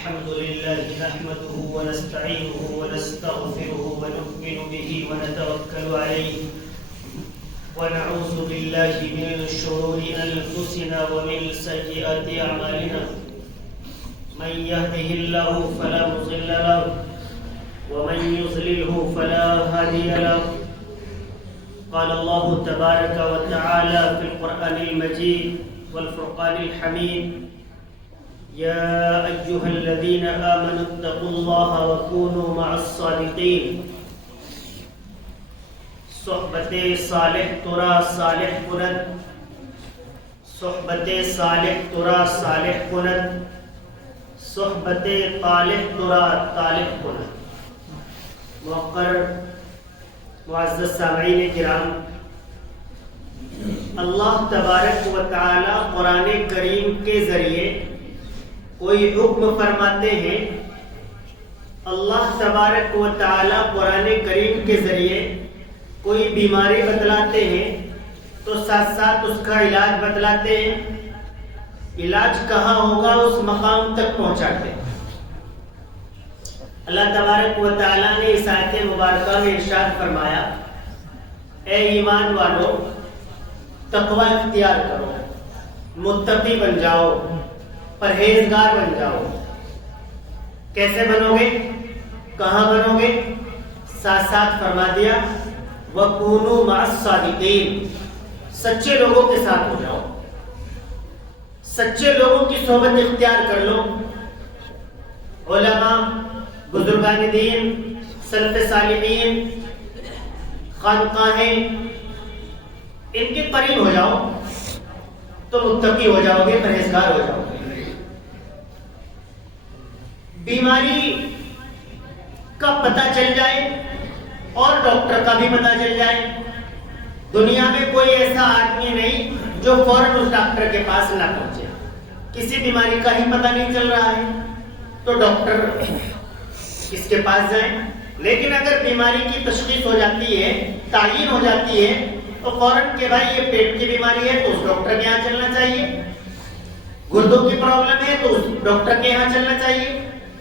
الحمد لله نحمده ونستعينه ونستغفره ونؤمن به ونتوكل عليه ونعوذ بالله من شرور أنفسنا ومن سيئات أعمالنا من يهده الله فلا مضل له ومن يضلله فلا هادي له. قال الله تبارك وتعالى في القرآن المجيد والفرقان الحميد: يا أيها الذين آمنوا اتقوا الله وكونوا مع الصادقين. صحبت صالح ترا صالح کند، صحبت صالح ترا صالح کند، صحبت طالح ترا طالح کند. موقر معزز سامعین کرام، اللہ تبارک و تعالی قرآن کریم کے ذریعے کوئی حکم فرماتے ہیں. اللہ تبارک و تعالی قرآن کریم کے ذریعے کوئی بیماری بتلاتے ہیں تو ساتھ ساتھ اس کا علاج بتلاتے ہیں. علاج کہاں ہوگا اس مقام تک پہنچاتے ہیں. اللہ تبارک و تعالی نے اس آیت مبارکہ میں ارشاد فرمایا: اے ایمان والو، تقوی اختیار کرو، متقی بن جاؤ، پرہیزگار بن جاؤ. کیسے بنو گے؟ کہاں بنو گے؟ ساتھ ساتھ فرما دیا: وَكُونُوا مَعَ الصَّادِقِينَ. سچے لوگوں کے ساتھ ہو جاؤ، سچے لوگوں کی صحبت اختیار کر لو. علماء، بزرگان دین، سلف صالحین، خانقاہیں، ان کے قریب ہو جاؤ تو متقی ہو جاؤ گے، پرہیزگار ہو جاؤ گے. بیماری کا پتہ چل جائے اور ڈاکٹر کا بھی پتہ چل جائے. دنیا میں کوئی ایسا آدمی نہیں جو فوراً اس ڈاکٹر کے پاس نہ پہنچے. کسی بیماری کا ہی پتہ نہیں چل رہا ہے تو ڈاکٹر اس کے پاس جائیں. لیکن اگر بیماری کی تشخیص ہو جاتی ہے، تعین ہو جاتی ہے، تو فوراً کہ بھائی یہ پیٹ کی بیماری ہے تو اس ڈاکٹر کے یہاں چلنا چاہیے. گردوں کی پرابلم ہے تو اس ڈاکٹر کے یہاں چلنا چاہیے.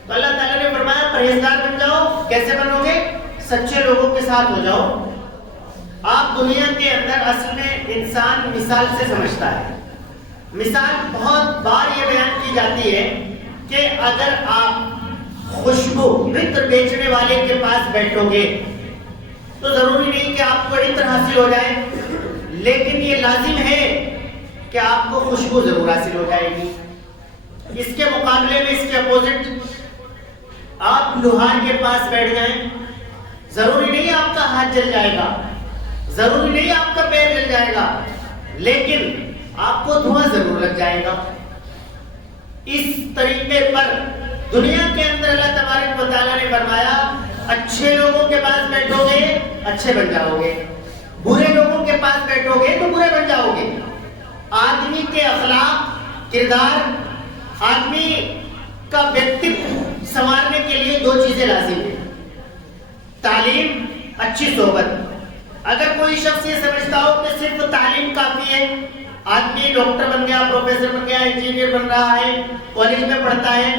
تو اللہ تعالیٰ نے فرمایا پرہیزگار بن جاؤ. کیسے بنو گے؟ سچے لوگوں کے ساتھ ہو جاؤ. آپ دنیا کے اندر اصل میں انسان مثال سے سمجھتا ہے. مثال بہت بار یہ بیان کی جاتی ہے کہ اگر آپ خوشبو عطر بیچنے والے کے پاس بیٹھو گے تو ضروری نہیں کہ آپ کو عطر حاصل ہو جائے، لیکن یہ لازم ہے کہ آپ کو خوشبو ضرور حاصل ہو جائے گی. اس کے مقابلے میں اس کے اپوزٹ آپ لوہار کے پاس بیٹھ جائیں، ضروری نہیں آپ کا ہاتھ جل جائے گا، ضروری نہیں آپ کا پیر جل جائے گا، لیکن آپ کو دھواں ضرور لگ جائے گا. اس طریقے پر دنیا کے اندر اللہ تبارک و تعالیٰ نے فرمایا اچھے لوگوں کے پاس بیٹھو گے اچھے بن جاؤ گے، برے لوگوں کے پاس بیٹھو گے تو برے بن جاؤ گے. آدمی کے اخلاق، کردار، آدمی کا ویکتتو سنوارنے کے لیے دو چیزیں لازم ہیں: تعلیم، اچھی صحبت. اگر کوئی شخص یہ سمجھتا ہو کہ صرف تعلیم کافی ہے، آدمی ڈاکٹر بن گیا، پروفیسر بن گیا، انجینئر بن رہا ہے، کالج میں پڑھتا ہے،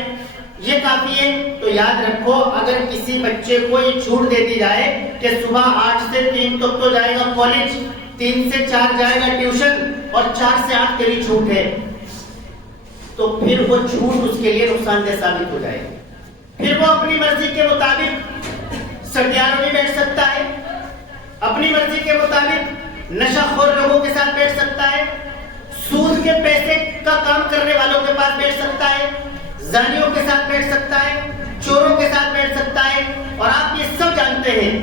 یہ کافی ہے، تو یاد رکھو اگر کسی بچے کو یہ چھوٹ دے دی جائے کہ صبح 8 سے 3 تک تو جائے گا کالج، 3 سے 4 جائے گا ٹیوشن اور 4 سے 8 تیری چھوٹ ہے، تو پھر وہ چھوٹ اس کے لیے نقصان دہ ثابت ہو جائے گی. پھر وہ اپنی مرضی کے مطابق سردیاروں میں بیٹھ سکتا ہے، اپنی مرضی کے مطابق نشہ خور لوگوں کے ساتھ بیٹھ سکتا ہے، سود کے پیسے کا کام کرنے والوں کے پاس بیٹھ سکتا ہے، زانیوں کے ساتھ بیٹھ سکتا ہے، چوروں کے ساتھ بیٹھ سکتا ہے. اور آپ یہ سب جانتے ہیں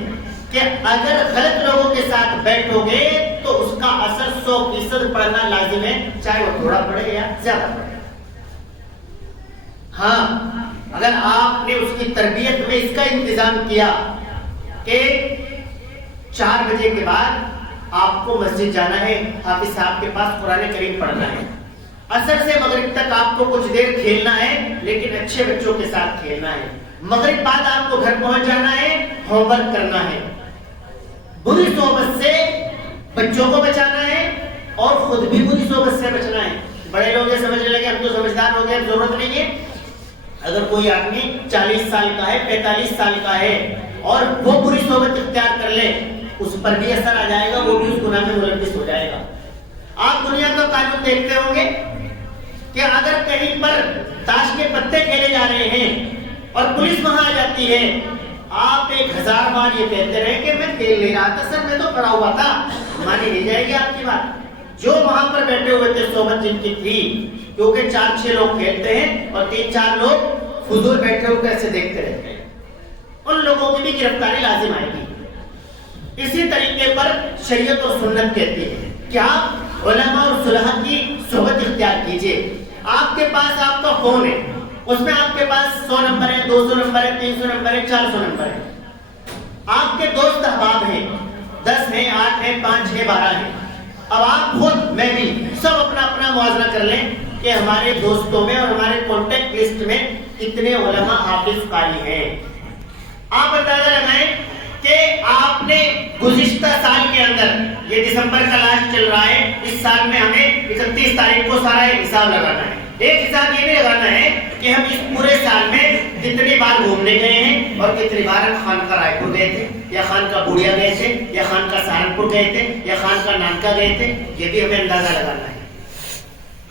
کہ اگر غلط لوگوں کے ساتھ بیٹھو گے تو اس کا اثر 100% پڑنا لازم ہے، چاہے وہ تھوڑا پڑے یا زیادہ پڑے. ہاں، اگر آپ نے اس کی تربیت میں اس کا انتظام کیا کہ 4 بجے کے بعد آپ کو مسجد جانا ہے، حافظ صاحب کے پاس قرآن کریم پڑھنا ہے، عصر سے مغرب تک آپ کو کچھ دیر کھیلنا ہے لیکن اچھے بچوں کے ساتھ کھیلنا ہے، مغرب بعد آپ کو گھر پہنچ جانا ہے، ہوم ورک کرنا ہے. بری صحبت سے بچوں کو بچانا ہے اور خود بھی بری صحبت سے بچنا ہے. بڑے لوگ یہ سمجھنے لگے ہم تو سمجھدار ہو گئے، ضرورت نہیں ہے. اگر کوئی آدمی 40 سال کا ہے، 45 سال کا ہے اور وہ بری صحبت اختیار کر لے، اس پر بھی اثر آ جائے گا، وہ بھی اس گناہ میں ملوث ہو جائے گا۔ آپ دنیا کا قانون دیکھتے ہوں گے کہ اگر کہیں پر تاش کے پتے کھیلے جا رہے ہیں اور پولیس وہاں آ جاتی ہے، آپ 1000 بار یہ کہتے رہے کہ میں کھیل نہیں رہا تھا سر، میں تو پڑا ہوا تھا، مانی نہیں جائے گی آپ کی بات۔ جو وہاں پر بیٹھے ہوئے تھے صحبت جن کی تھی، کیونکہ 4-6 لوگ کھیلتے ہیں اور 3-4 لوگ فضول بیٹھے ہوئے کیسے دیکھتے رہتے ہیں، ان لوگوں کی بھی گرفتاری لازم آئے گی۔ اسی طریقے پر شریعت اور سنت کہتی ہے کہ آپ علماء اور صلحاء کی صحبت اختیار کیجئے۔ آپ کے پاس آپ کا فون ہے، اس میں آپ کے پاس 100 نمبر ہے، 200 نمبر ہے، 300 نمبر ہے، 400 نمبر ہے۔ آپ کے دوست احباب ہیں، 10 ہیں، 8 ہیں، 5 ہیں، 12 ہیں۔ اب آپ خود، میں بھی، سب اپنا اپنا موازنہ کر لیں کہ ہمارے دوستوں میں اور ہمارے کانٹیکٹ لسٹ میں کتنے علماء حافظ قاری ہیں۔ آپ اندازہ لگائیں کہ آپ نے گزشتہ سال کے اندر، یہ دسمبر کا لاسٹ چل رہا ہے، اس سال میں ہمیں 31 تاریخ کو سارا ایک حساب لگانا ہے۔ ایک حساب یہ بھی لگانا ہے کہ ہم اس پورے سال میں کتنی بار گھومنے گئے ہیں اور کتنی بار ہم خانقاہ رائے پور گئے تھے، یا خانقاہ بوڑیا گئے تھے، یا خانقاہ سہارنپور گئے تھے، یا خانقاہ نانکا گئے تھے، یہ بھی ہمیں اندازہ لگانا ہے۔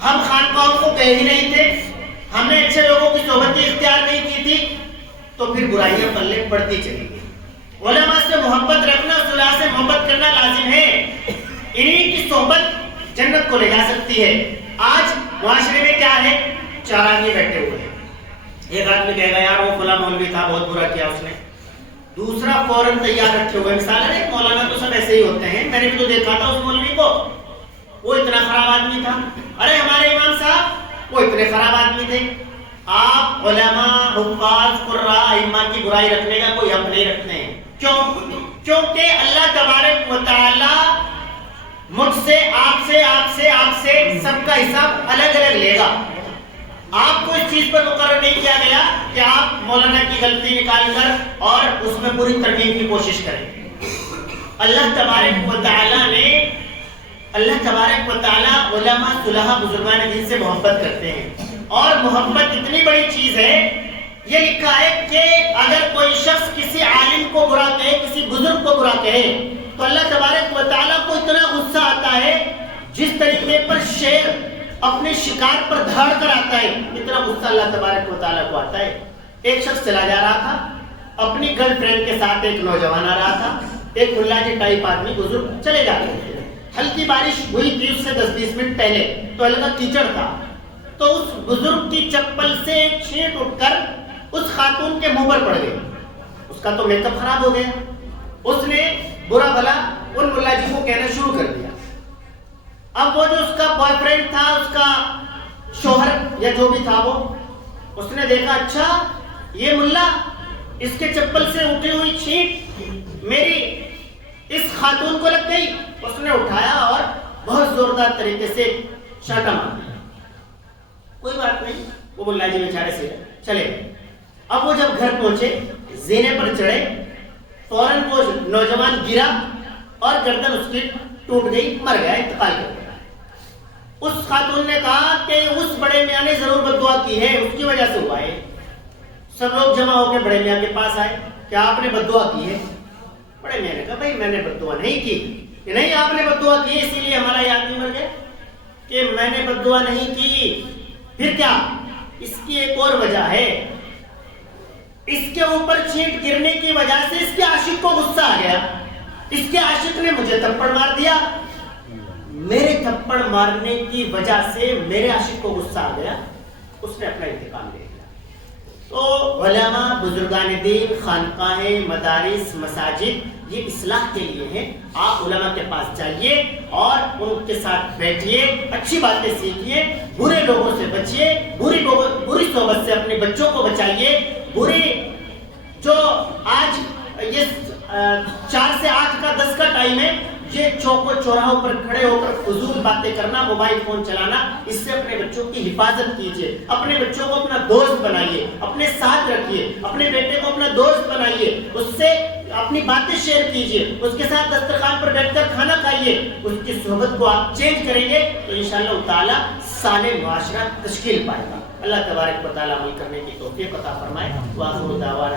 ہم خانقاہوں کو گئے ہی نہیں تھے، ہم نے اچھے لوگوں کی صحبت اختیار نہیں کی تھی، تو پھر برائیاں پلے پڑتی چلی گئی۔ علماء سے محبت رکھنا، صلحاء سے محبت کرنا لازم ہے، انہی کی صحبت جنت کو لے جا سکتی ہے۔ آج معاشرے میں کیا ہے، 4 آدمی بیٹھے ہوئے ہیں، ایک آدمی کہے گا یار وہ فلاں مولوی تھا، بہت برا کیا اس نے، دوسرا فوراً تیار رکھے ہوئے، مثال ہے مولانا تو سب ایسے ہی ہوتے ہیں، میں نے بھی تو دیکھا تھا اس مولوی کو، وہ اتنا خراب آدمی تھا، ارے ہمارے امام صاحب وہ اتنے خراب آدمی تھے۔ آپ علماء، حفاظ، قراء، ائمہ کی برائی رکھنے کا کوئی حق نہیں رکھتے ہیں۔ کیوں؟ کیونکہ اللہ تبارک و تعالی مجھ سے، آپ سے، آپ سے، آپ سے سب کا حساب الگ الگ لے گا۔ آپ کو اس چیز پر مقرر نہیں کیا گیا کہ آپ مولانا کی غلطی نکال کر اور اس میں پوری ترمیم کی کوشش کریں۔ اللہ تبارک و تعالی علماء، صلحاء، بزرگان دین سے محبت کرتے ہیں، اور محبت اتنی بڑی چیز ہے، یہ لکھا ہے کہ اگر کوئی شخص کسی عالم کو برا کہے، کسی بزرگ کو برا کہے، تو اللہ تبارک و تعالیٰ کو اتنا غصہ آتا ہے، جس طریقے پر شیر اپنے شکار پر دھاڑ کر آتا ہے، اتنا غصہ اللہ تبارک و تعالیٰ کو آتا ہے۔ ایک شخص چلا جا رہا تھا، اپنی گرل فرینڈ کے ساتھ ایک نوجوان آ رہا تھا، ایک ملا جی ٹائپ آدمی بزرگ چلے جاتے تھے۔ ہلکی بارش ہوئی تھی اس سے 10-20 منٹ پہلے، تو ہلکا کیچڑ تھا، تو اس بزرگ کی چپل سے ایک چھینٹ اٹھ کر اس خاتون کے منہ پر پڑ گئی، اس کا تو میک اپ خراب ہو گیا۔ اس نے برا بھلا ان ملا جی کو کہنا شروع کر دیا۔ اب وہ جو اس کا بوائے فرینڈ تھا، اس کا شوہر یا جو بھی تھا، وہ اس نے دیکھا اچھا یہ ملا، اس کے چپل سے اٹھی ہوئی چھینٹ میری اس خاتون کو لگ گئی۔ اس نے اٹھایا اور بہت زوردار طریقے سے شاٹا مار دیا۔ کوئی بات نہیں، وہ ملا جی بیچارے سے چلے گئے۔ اب وہ جب گھر پہنچے، زینے پر چڑھے، فوراً وہ نوجوان گرا اور گردن اس کی ٹوٹ گئی، مر گیا، انتقال کر گیا۔ اس خاتون نے کہا کہ اس بڑے میاں نے ضرور بددعا کی ہے، اس کی وجہ سے ہوا ہے۔ سب لوگ جمع ہو کے بڑے میاں کے پاس آئے، کیا آپ نے بددعا کی ہے؟ بڑے میاں نے کہا بھائی میں نے بددعا نہیں کی۔ کہ نہیں آپ نے بددعا کی اسی لیے ہمارا یہ آدمی مر گیا؟ کہ میں نے بددعا نہیں کی۔ پھر کیا؟ اس کی ایک اور وجہ ہے، اس کے اوپر چھینٹ گرنے کی وجہ سے اس کے عاشق کو غصہ آ گیا، اس کے عاشق نے مجھے تھپڑ مار دیا، میرے تھپڑ مارنے کی وجہ سے میرے عاشق کو غصہ آ گیا، اس نے اپنا انتقام لے لیا۔ تو علماء، بزرگان دین، خانقاہیں، مدارس، مساجد یہ اصلاح کے لیے ہیں۔ آپ علماء کے پاس جائیے اور ان کے ساتھ بیٹھیے، اچھی باتیں سیکھیے، برے لوگوں سے بچیے، بری صحبت سے اپنے بچوں کو بچائیے۔ بری جو آج یہ 4 سے 8 کا 10 کا ٹائم ہے، یہ چوکوں چوراہوں پر کھڑے ہو کر فضول باتیں کرنا، موبائل فون چلانا، اس سے اپنے بچوں کی حفاظت کیجیے۔ اپنے بچوں کو اپنا دوست بنائیے، اپنے ساتھ رکھیے، اپنے بیٹے کو اپنا دوست بنائیے، اس سے اپنی باتیں شیئر کیجئے، اس کے ساتھ دسترخوان پر بیٹھ کر کھانا کھائیے، اس کی صحبت کو آپ چینج کریں گے تو انشاءاللہ تعالیٰ صالح معاشرہ تشکیل پائے گا۔ اللہ تبارک و تعالیٰ عمل کرنے کی توفیق عطا فرمائے۔ وآخر دعوانا